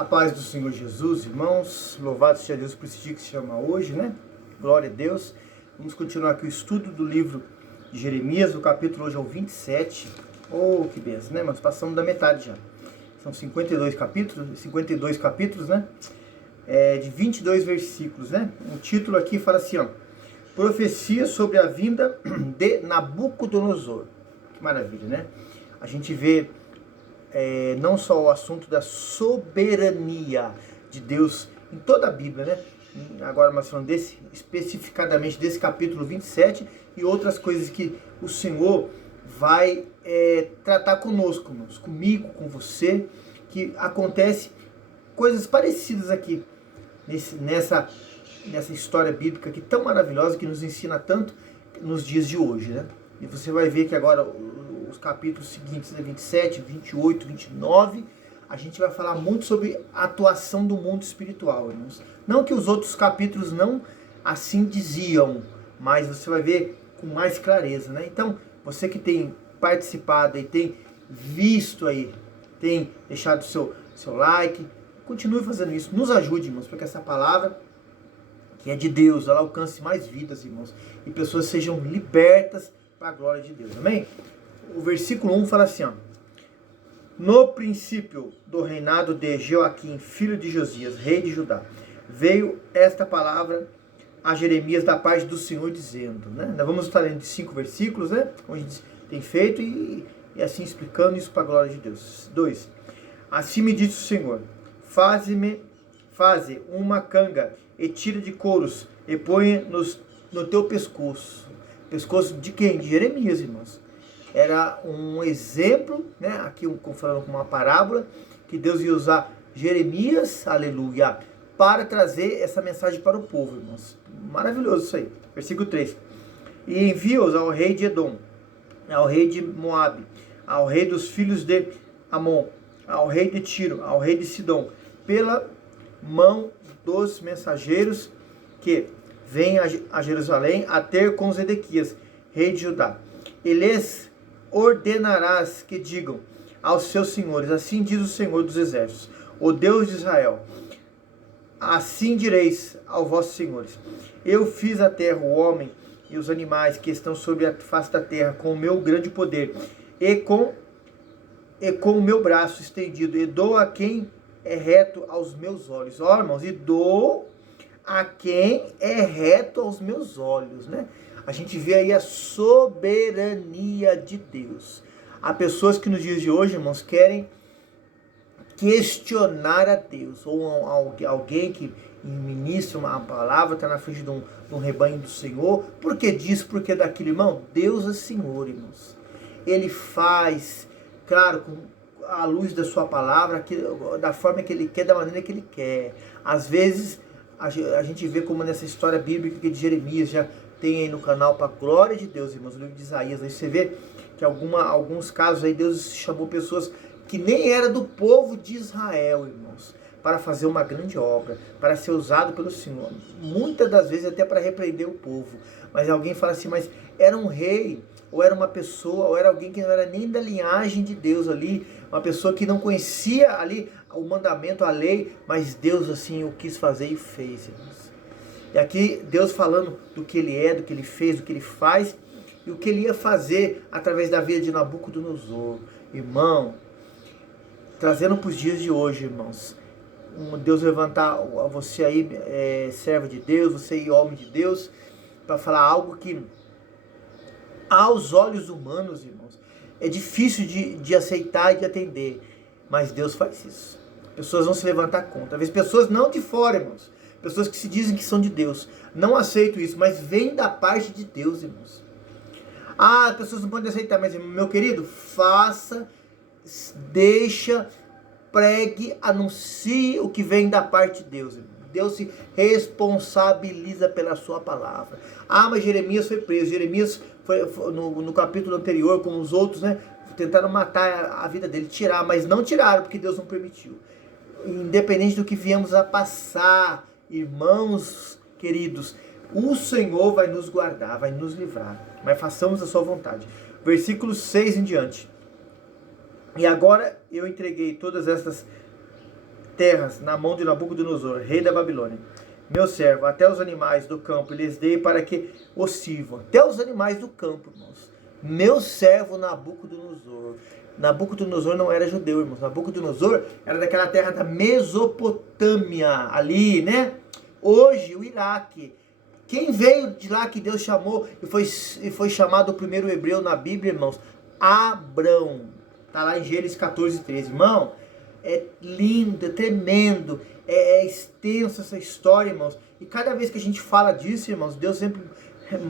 A paz do Senhor Jesus, irmãos, louvado seja Deus por esse dia que se chama hoje, né? Glória a Deus. Vamos continuar aqui o estudo do livro de Jeremias, o capítulo hoje é o 27. Oh, que benção, né? Mas passamos da metade já. São 52 capítulos, né? De 22 versículos, né? O título aqui fala assim, ó. Profecia sobre a vinda de Nabucodonosor. Que maravilha, né? A gente vê não só o assunto da soberania de Deus em toda a Bíblia, né? Agora nós falando especificadamente desse capítulo 27 e outras coisas que o Senhor vai tratar conosco, irmãos, comigo, com você, que acontece coisas parecidas aqui nessa história bíblica que tão maravilhosa, que nos ensina tanto nos dias de hoje, né? E você vai ver que agora os capítulos seguintes, né, 27, 28, 29, a gente vai falar muito sobre a atuação do mundo espiritual, irmãos. Não que os outros capítulos não assim diziam, mas você vai ver com mais clareza, né? Então, você que tem participado e tem visto aí, tem deixado seu like, continue fazendo isso, nos ajude, irmãos, para que essa palavra, que é de Deus, ela alcance mais vidas, irmãos, e pessoas sejam libertas para a glória de Deus, amém? O versículo 1 fala assim, ó. No princípio do reinado de Joaquim, filho de Josias, rei de Judá, veio esta palavra a Jeremias da parte do Senhor, dizendo, né? Nós vamos estar lendo de 5 versículos, né? Como a gente tem feito, e assim explicando isso para a glória de Deus. 2. Assim me disse o Senhor, faze uma canga e tira de couros e põe no teu pescoço. Pescoço de quem? De Jeremias, irmãos. Era um exemplo, né? Aqui falando com uma parábola, que Deus ia usar Jeremias, aleluia, para trazer essa mensagem para o povo, irmãos. Maravilhoso isso aí. Versículo 3. E envia-os ao rei de Edom, ao rei de Moabe, ao rei dos filhos de Amon, ao rei de Tiro, ao rei de Sidom, pela mão dos mensageiros que vêm a Jerusalém a ter com Zedequias, rei de Judá. E lhes ordenarás que digam aos seus senhores, assim diz o Senhor dos Exércitos, o Deus de Israel, assim direis aos vossos senhores, eu fiz a terra, o homem e os animais que estão sobre a face da terra com o meu grande poder e com o meu braço estendido, e dou a quem é reto aos meus olhos. Ó, irmãos, e dou a quem é reto aos meus olhos, né? A gente vê aí a soberania de Deus. Há pessoas que nos dias de hoje, irmãos, querem questionar a Deus. Ou alguém que ministra uma palavra, está na frente de um rebanho do Senhor. Por que disso? Por que daquilo, irmão? Deus é Senhor, irmãos. Ele faz, claro, com a luz da sua palavra, da forma que Ele quer, da maneira que Ele quer. Às vezes, a gente vê como nessa história bíblica de Jeremias, já tem aí no canal, para a glória de Deus, irmãos, o livro de Isaías, aí você vê que alguns casos aí Deus chamou pessoas que nem era do povo de Israel, irmãos, para fazer uma grande obra, para ser usado pelo Senhor, muitas das vezes até para repreender o povo. Mas alguém fala assim, mas era um rei, ou era uma pessoa, ou era alguém que não era nem da linhagem de Deus ali, uma pessoa que não conhecia ali o mandamento, a lei, mas Deus assim o quis fazer e fez, irmãos. E aqui Deus falando do que Ele é, do que Ele fez, do que Ele faz, e o que Ele ia fazer através da vida de Nabucodonosor. Irmão, trazendo para os dias de hoje, irmãos, Deus levantar você aí, servo de Deus, você aí, homem de Deus, para falar algo que aos olhos humanos, irmãos, é difícil de aceitar e de atender, mas Deus faz isso. Pessoas vão se levantar contra, às vezes pessoas não de fora, irmãos, pessoas que se dizem que são de Deus, não aceitam isso, mas vem da parte de Deus, irmãos. Ah, as pessoas não podem aceitar, mas meu querido, faça, deixa, pregue, anuncie o que vem da parte de Deus, irmão. Deus se responsabiliza pela sua palavra. Ah, mas Jeremias foi preso. Jeremias foi no capítulo anterior, como os outros, né? Tentaram matar a vida dele, tirar, mas não tiraram, porque Deus não permitiu. Independente do que viemos a passar, irmãos queridos, o Senhor vai nos guardar, vai nos livrar, mas façamos a sua vontade. Versículo 6 em diante. E agora eu entreguei todas estas terras na mão de Nabucodonosor, rei da Babilônia. Meu servo, até os animais do campo lhes dei para que os sirvam. Até os animais do campo, irmãos. Meu servo Nabucodonosor. Nabucodonosor não era judeu, irmãos. Nabucodonosor era daquela terra da Mesopotâmia, ali, né? Hoje, o Iraque. Quem veio de lá que Deus chamou e foi chamado o primeiro hebreu na Bíblia, irmãos? Abrão. Está lá em Gênesis 14:13. Irmão, é lindo, é tremendo, é extensa essa história, irmãos. E cada vez que a gente fala disso, irmãos, Deus sempre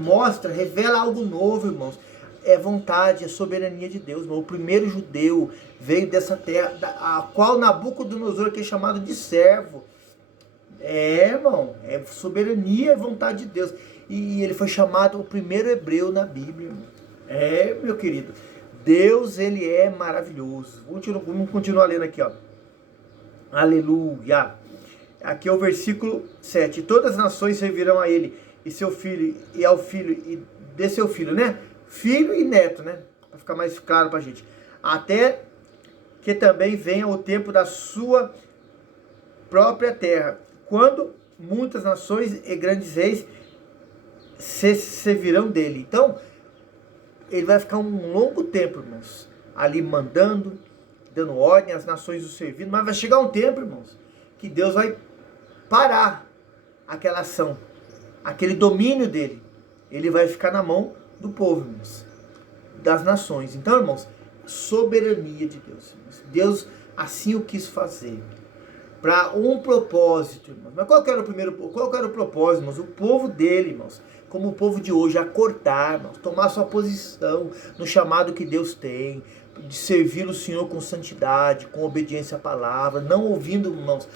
mostra, revela algo novo, irmãos. É vontade, é soberania de Deus, irmão. O primeiro judeu veio dessa terra, a qual Nabucodonosor, que é chamado de servo. Irmão, é soberania, é vontade de Deus. E ele foi chamado o primeiro hebreu na Bíblia, irmão. Meu querido, Deus, ele é maravilhoso. Vamos continuar lendo aqui, ó. Aleluia. Aqui é o versículo 7. Todas as nações servirão a ele e seu filho, e ao filho, e de seu filho, né? Filho e neto, né? Para ficar mais claro pra gente. Até que também venha o tempo da sua própria terra, quando muitas nações e grandes reis se servirão dele. Então, ele vai ficar um longo tempo, irmãos, ali mandando, dando ordem às nações o servindo, mas vai chegar um tempo, irmãos, que Deus vai parar aquela ação, aquele domínio dele. Ele vai ficar na mão do povo, irmãos, das nações. Então, irmãos, soberania de Deus, irmãos. Deus assim o quis fazer, para um propósito, irmãos. Mas qual que era o propósito, irmãos? O povo dele, irmãos, como o povo de hoje, acordar, irmãos, tomar sua posição no chamado que Deus tem, de servir o Senhor com santidade, com obediência à palavra, não ouvindo, irmãos,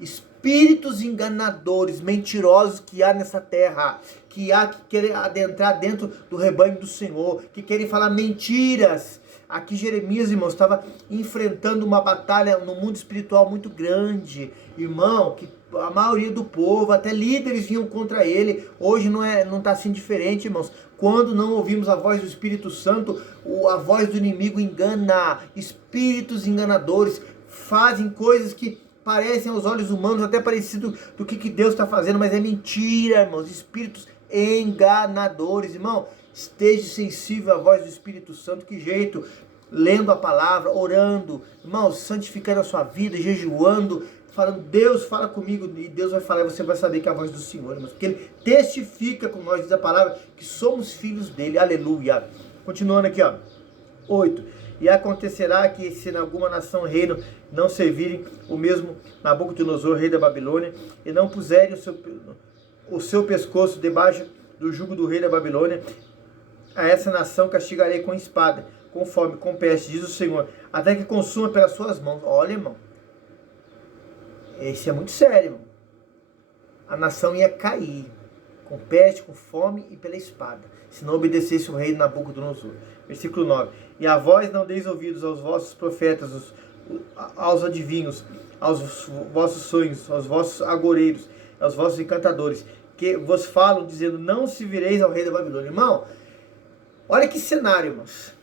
espíritos enganadores, mentirosos que há nessa terra, que querem adentrar dentro do rebanho do Senhor, que querem falar mentiras. Aqui Jeremias, irmãos, estava enfrentando uma batalha no mundo espiritual muito grande, irmão, que a maioria do povo, até líderes vinham contra ele. Hoje não está assim diferente, irmãos. Quando não ouvimos a voz do Espírito Santo, a voz do inimigo engana. Espíritos enganadores fazem coisas que parecem aos olhos humanos até parecido do que Deus está fazendo, mas é mentira, irmãos. Espíritos enganadores, irmão. Esteja sensível à voz do Espírito Santo. Que jeito? Lendo a palavra, orando, irmãos, santificando a sua vida, jejuando, falando, Deus fala comigo, e Deus vai falar, e você vai saber que é a voz do Senhor, irmãos, porque Ele testifica com nós, diz a palavra, que somos filhos dEle, aleluia. Continuando aqui, ó, 8. E acontecerá que se em alguma nação reino não servirem o mesmo Nabucodonosor, rei da Babilônia, e não puserem o seu pescoço debaixo do jugo do rei da Babilônia, a essa nação castigarei com espada, com fome, com peste, diz o Senhor, até que consuma pelas suas mãos. Olha, irmão, isso é muito sério, irmão. A nação ia cair, com peste, com fome e pela espada, se não obedecesse o rei Nabucodonosor. Versículo 9. E a vós não deis ouvidos aos vossos profetas, aos adivinhos, aos vossos sonhos, aos vossos agoreiros, aos vossos encantadores, que vos falam, dizendo, não se vireis ao rei da Babilônia. Irmão, olha que cenário, irmãos.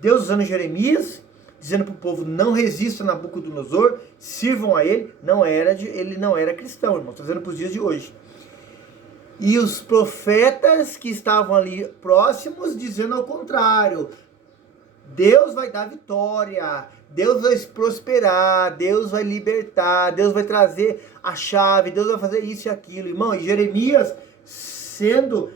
Deus usando Jeremias, dizendo para o povo, não resistam a Nabucodonosor, sirvam a ele. Ele não era cristão, irmãos. Estou dizendo para os dias de hoje. E os profetas que estavam ali próximos, dizendo ao contrário. Deus vai dar vitória, Deus vai prosperar, Deus vai libertar, Deus vai trazer a chave, Deus vai fazer isso e aquilo. Irmão, e Jeremias sendo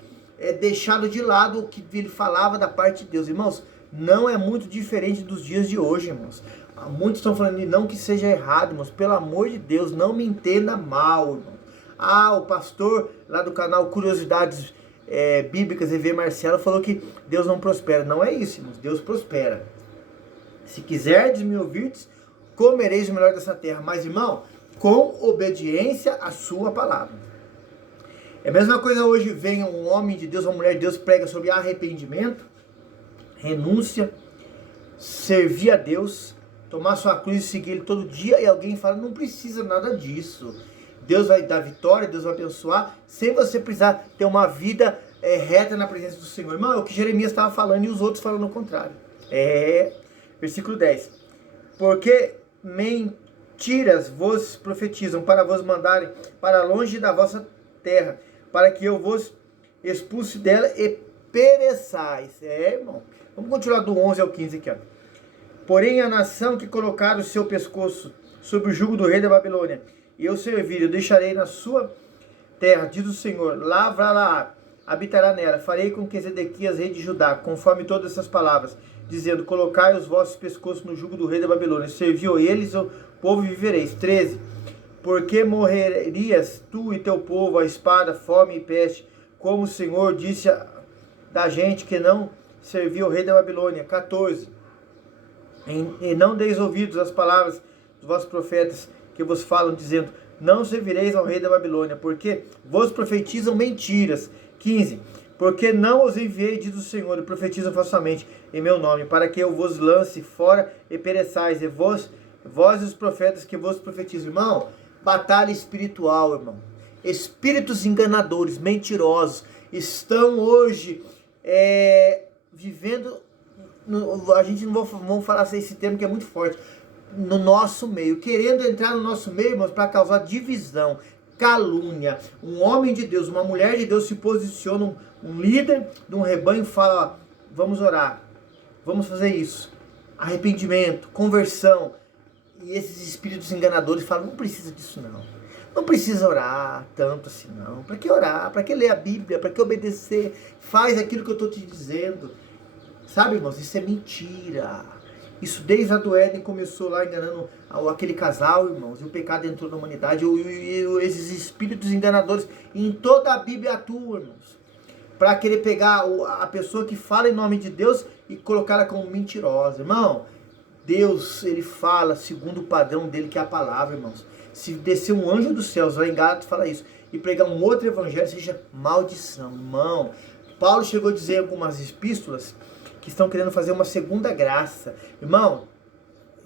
deixado de lado o que ele falava da parte de Deus. Irmãos, não é muito diferente dos dias de hoje, irmãos. Muitos estão falando de não que seja errado, irmãos. Pelo amor de Deus, não me entenda mal, irmão. O pastor lá do canal Curiosidades Bíblicas, EV Marcelo, falou que Deus não prospera. Não é isso, irmãos. Deus prospera. Se quiserdes me ouvirdes, comereis o melhor dessa terra. Mas, irmão, com obediência à sua palavra. É a mesma coisa hoje, vem um homem de Deus, uma mulher de Deus, prega sobre arrependimento, renúncia, servir a Deus, tomar sua cruz e seguir Ele todo dia, e alguém fala, não precisa nada disso. Deus vai dar vitória, Deus vai abençoar, sem você precisar ter uma vida reta na presença do Senhor. Irmão, é o que Jeremias estava falando e os outros falando o contrário. Versículo 10. Porque mentiras vos profetizam, para vos mandarem para longe da vossa terra, para que eu vos expulse dela e pereçais. Irmão. Vamos continuar do 11 ao 15 aqui, ó. Porém, a nação que colocar o seu pescoço sob o jugo do rei da Babilônia, e eu servir, eu deixarei na sua terra, diz o Senhor, lavrá-la, habitará nela, farei com que Zedequias, rei de Judá, conforme todas essas palavras, dizendo, colocai os vossos pescoços no jugo do rei da Babilônia, serviu eles, o povo vivereis. 13. Porque morrerias tu e teu povo a espada, fome e peste, como o Senhor disse da gente que não serviu o rei da Babilônia. 14. E não deis ouvidos às palavras dos vossos profetas que vos falam, dizendo, não servireis ao rei da Babilônia, porque vos profetizam mentiras. 15. Porque não os enviei, diz o Senhor, e profetizam falsamente em meu nome, para que eu vos lance fora e pereçais, e vós e os profetas que vos profetizam. Irmão, batalha espiritual, irmão. Espíritos enganadores, mentirosos, estão hoje vivendo, a gente não vamos falar esse termo que é muito forte, no nosso meio, querendo entrar no nosso meio, mas para causar divisão, calúnia. Um homem de Deus, uma mulher de Deus se posiciona, um líder de um rebanho fala, vamos orar, vamos fazer isso, arrependimento, conversão, e esses espíritos enganadores falam, não precisa disso não precisa orar tanto assim não, para que orar, para que ler a Bíblia, para que obedecer, faz aquilo que eu estou te dizendo, sabe, irmãos, isso é mentira. Isso desde a do Éden começou lá enganando aquele casal, irmãos, e o pecado entrou na humanidade, e esses espíritos enganadores em toda a Bíblia atuam, irmãos, para querer pegar a pessoa que fala em nome de Deus e colocá-la como mentirosa. Irmão, Deus, ele fala segundo o padrão dele, que é a palavra, irmãos. Se descer um anjo dos céus, lá em Gálatas fala isso, e pregar um outro evangelho, seja maldição, irmão. Paulo chegou a dizer em algumas epístolas que estão querendo fazer uma segunda graça. Irmão,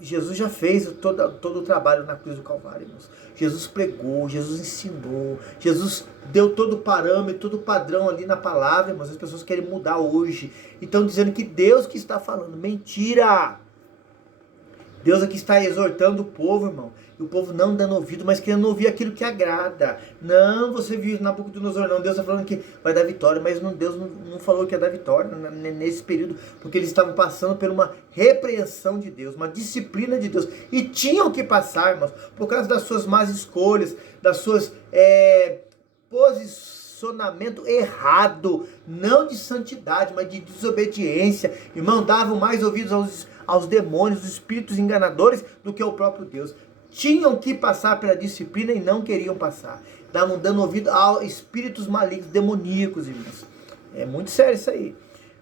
Jesus já fez todo o trabalho na cruz do Calvário, irmãos. Jesus pregou, Jesus ensinou, Jesus deu todo o parâmetro, todo o padrão ali na palavra, irmãos. As pessoas querem mudar hoje. E estão dizendo que Deus que está falando. Mentira! Deus aqui está exortando o povo, irmão. E o povo não dando ouvido, mas querendo ouvir aquilo que agrada. Não, você viu Nabucodonosor, não. Deus está falando que vai dar vitória, mas Deus não falou que ia dar vitória nesse período, porque eles estavam passando por uma repreensão de Deus, uma disciplina de Deus. E tinham que passar, irmãos, por causa das suas más escolhas, das suas posicionamento errado, não de santidade, mas de desobediência. Irmão, davam mais ouvidos aos demônios, os espíritos enganadores, do que ao próprio Deus. Tinham que passar pela disciplina e não queriam passar. Estavam dando ouvido a espíritos malignos, demoníacos, irmãos. É muito sério isso aí.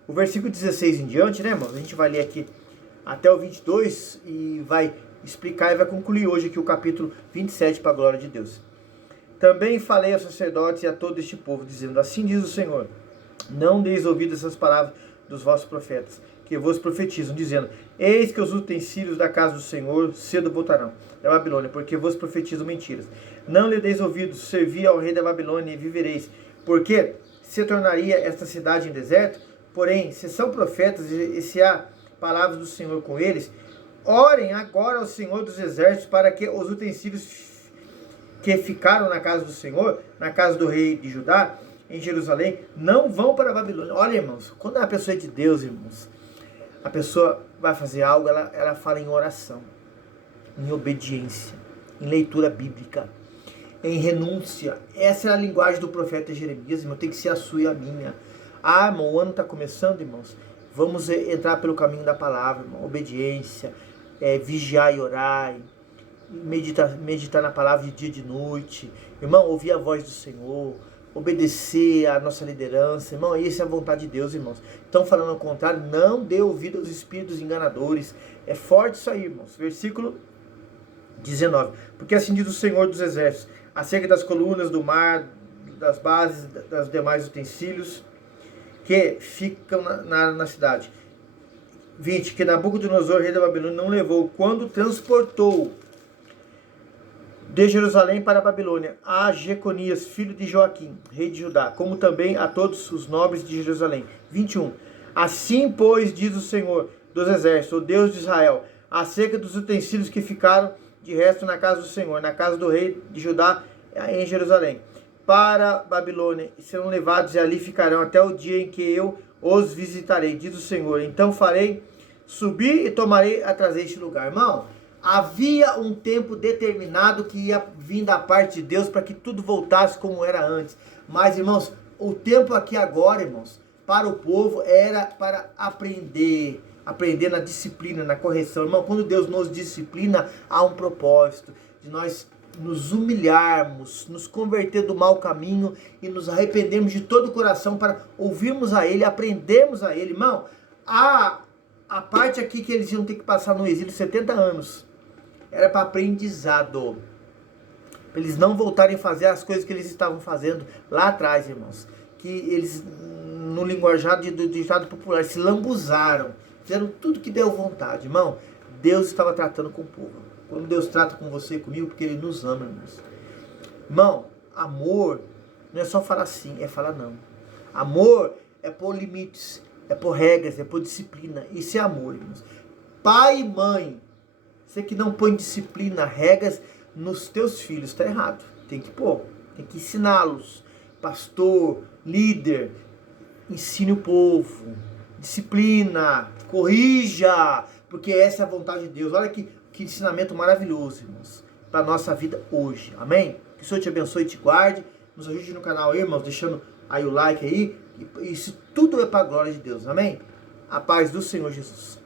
O versículo 16 em diante, né, irmãos? A gente vai ler aqui até o 22 e vai explicar e vai concluir hoje aqui o capítulo 27 para a glória de Deus. Também falei aos sacerdotes e a todo este povo, dizendo, assim diz o Senhor, não deis ouvido essas palavras dos vossos profetas, que vos profetizam, dizendo, eis que os utensílios da casa do Senhor cedo voltarão da Babilônia, porque vos profetizam mentiras. Não lhe deis ouvidos, servi ao rei da Babilônia e vivereis, porque se tornaria esta cidade em deserto. Porém, se são profetas e se há palavras do Senhor com eles, orem agora ao Senhor dos exércitos, para que os utensílios que ficaram na casa do Senhor, na casa do rei de Judá, em Jerusalém, não vão para a Babilônia. Olha, irmãos, quando a pessoa é de Deus, irmãos, a pessoa vai fazer algo, ela fala em oração, em obediência, em leitura bíblica, em renúncia. Essa é a linguagem do profeta Jeremias, irmão, tem que ser a sua e a minha. Ah, irmão, o ano está começando, irmãos, vamos entrar pelo caminho da palavra, irmão, obediência, vigiar e orar, meditar na palavra de dia e de noite, irmão, ouvir a voz do Senhor, obedecer à nossa liderança, irmão, essa é a vontade de Deus, irmãos. Estão falando ao contrário, não dê ouvido aos espíritos enganadores. É forte isso aí, irmãos. Versículo 19. Porque assim diz o Senhor dos exércitos, acerca das colunas do mar, das bases, das demais utensílios que ficam na cidade. 20. Que Nabucodonosor, rei da Babilônia, não levou quando transportou de Jerusalém para a Babilônia a Jeconias, filho de Joaquim, rei de Judá, como também a todos os nobres de Jerusalém. 21. Assim, pois, diz o Senhor dos exércitos, o Deus de Israel, acerca dos utensílios que ficaram de resto na casa do Senhor, na casa do rei de Judá, em Jerusalém, para Babilônia, e serão levados e ali ficarão até o dia em que eu os visitarei, diz o Senhor. Então farei subir e tomarei a trazer este lugar. Irmão, havia um tempo determinado que ia vir da parte de Deus para que tudo voltasse como era antes. Mas, irmãos, o tempo aqui agora, irmãos, para o povo era para aprender na disciplina, na correção. Irmão, quando Deus nos disciplina, há um propósito de nós nos humilharmos, nos converter do mau caminho e nos arrependermos de todo o coração para ouvirmos a Ele, aprendermos a Ele. Irmão, a parte aqui que eles iam ter que passar no exílio 70 anos era para aprendizado, para eles não voltarem a fazer as coisas que eles estavam fazendo lá atrás, irmãos, que eles, no linguajar do ditado popular, se lambuzaram, fizeram tudo que deu vontade. Irmão, Deus estava tratando com o povo. Quando Deus trata com você e comigo, porque Ele nos ama, irmãos. Irmão, amor não é só falar sim, é falar não. Amor é pôr limites, é pôr regras, é pôr disciplina. Isso é amor, irmãos. Pai e mãe, você que não põe disciplina, regras nos teus filhos, está errado. Tem que pôr, tem que ensiná-los. Pastor, líder, ensine o povo. Disciplina, corrija, porque essa é a vontade de Deus. Olha que ensinamento maravilhoso, irmãos, para a nossa vida hoje. Amém? Que o Senhor te abençoe e te guarde. Nos ajude no canal aí, irmãos, deixando aí o like aí. Isso tudo é para a glória de Deus. Amém? A paz do Senhor Jesus.